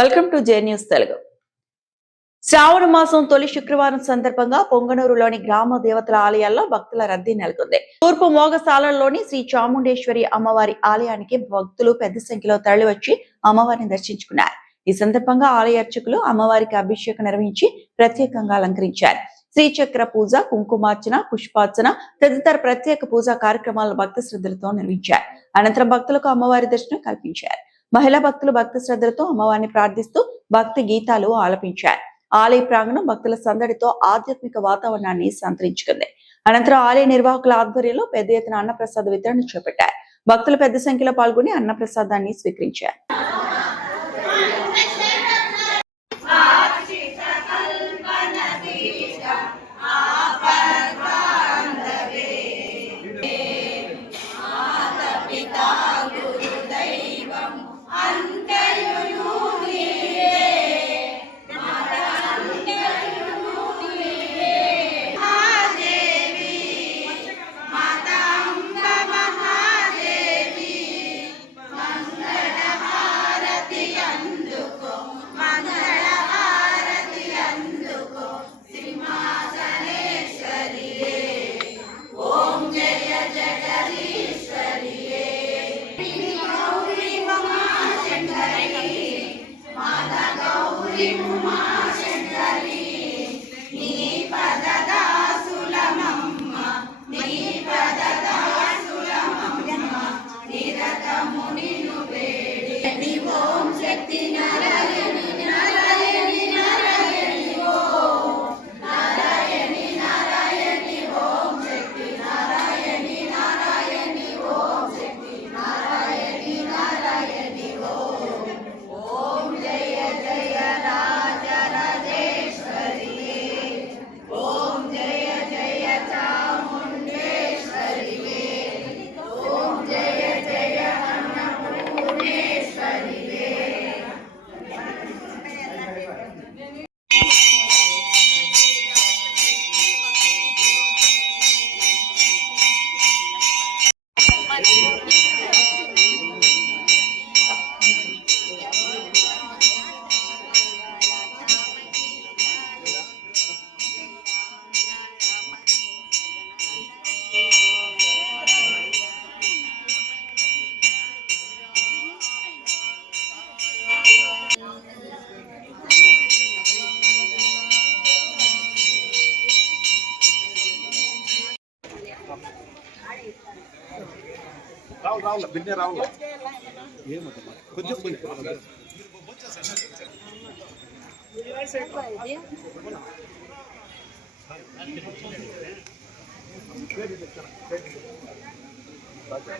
Welcome to J news Telugu. శ్రావణ మాసం తొలి శుక్రవారం సందర్భంగా పొంగనూరులోని గ్రామ దేవతల ఆలయాల్లో భక్తుల రద్దీ నెలకొంది. తూర్పు మోగసాలలోని శ్రీ చాముండేశ్వరి అమ్మవారి ఆలయానికి భక్తులు పెద్ద సంఖ్యలో తరలివచ్చి అమ్మవారిని దర్శించుకున్నారు. ఈ సందర్భంగా ఆలయ అర్చకులు అమ్మవారికి అభిషేకం నిర్వహించి ప్రత్యేకంగా అలంకరించారు. శ్రీచక్ర పూజ, కుంకుమార్చన, పుష్పార్చన తదితర ప్రత్యేక పూజా కార్యక్రమాలను భక్తి శ్రద్ధలతో నిర్వహించారు. అనంతరం భక్తులకు అమ్మవారి దర్శనం కల్పించారు. మహిళా భక్తులు భక్తి శ్రద్ధలతో అమ్మవారిని ప్రార్థిస్తూ భక్తి గీతాలు ఆలపించారు. ఆలయ ప్రాంగణం భక్తుల సందడితో ఆధ్యాత్మిక వాతావరణాన్ని సంతరించుకుంది. అనంతరం ఆలయ నిర్వాహకుల ఆధ్వర్యంలో పెద్ద ఎత్తున అన్నప్రసాద వితరణ చేపట్టారు. భక్తులు పెద్ద సంఖ్యలో పాల్గొని అన్నప్రసాదాన్ని స్వీకరించారు. రావుల బిన్నే రావుల కొంచెం కొంచెం